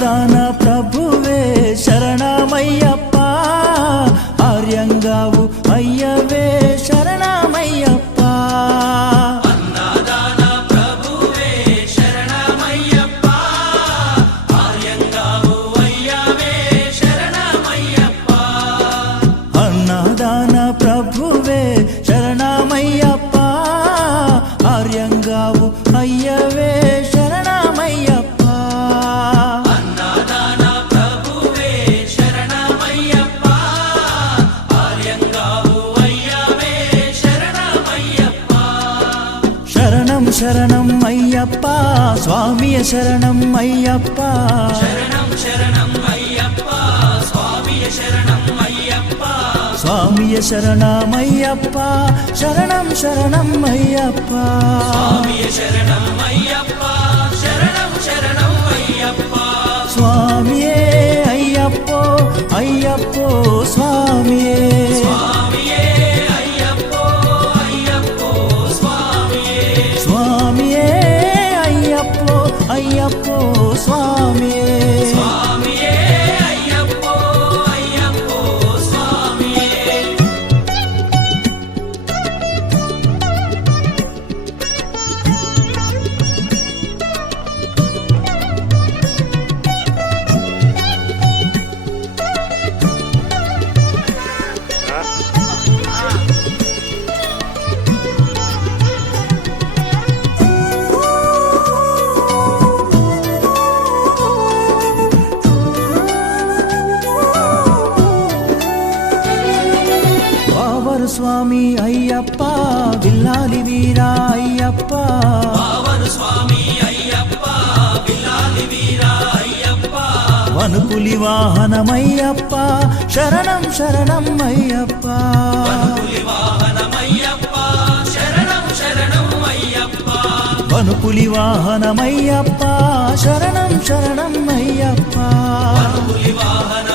అన్నదాన ప్రభువే శరణమయ్యప్ప, ఆర్యంగావు అయ్యవే శరణమయ్యప్ప. అన్నదాన ప్రభువే శరణమయ్యప్ప, ఆర్యంగావు అయ్యవే శరణమయ్యప్ప. అన్నదాన ప్రభువే శరణమయ్యప్ప, ఆర్యంగావు అయ్యవే శరణమయ్యప్ప. అన్నదాన ప్రభువే శరణమయ్యప్ప, ఆర్యంగావు అయ్యవే శరణమయ్యప్ప. శరణం శరణం అయ్యప్ప స్వామియ శరణం అయ్యప్ప. శరణం శరణం అయ్యప్ప స్వామియ శరణం అయ్యప్ప. స్వామియ శరణమయ్యప్ప, శరణం శరణం అయ్యప్ప. స్వామియ శరణం అయ్యప్ప, శరణం శరణం అయ్యప్ప. స్వామియే అయ్యప్పో అయ్యప్పో స్వామియే. స్వామియే అయ్యప్పో అయ్యప్పో స్వామియే. స్వామియే అయ్యప్పో అయ్యప్పో స్వామియే. స్వామియే అయ్యప్పో అయ్యప్పో స్వామియే. వావరు స్వామి అయ్యప్ప, విల్లాలి వీరా అయ్యప్ప. పావన స్వామి అయ్యప్ప, విల్లాలి వీరా అయ్యప్ప. వనుపులి వాహనమయ్యప్ప, శరణం శరణం అయ్యప్ప. పులి వాహనమయ్యప్ప, శరణం శరణం అయ్యప్ప. వనుపులి వాహనమయ్యప్ప, శరణం శరణం అయ్యప్ప. పులి వాహన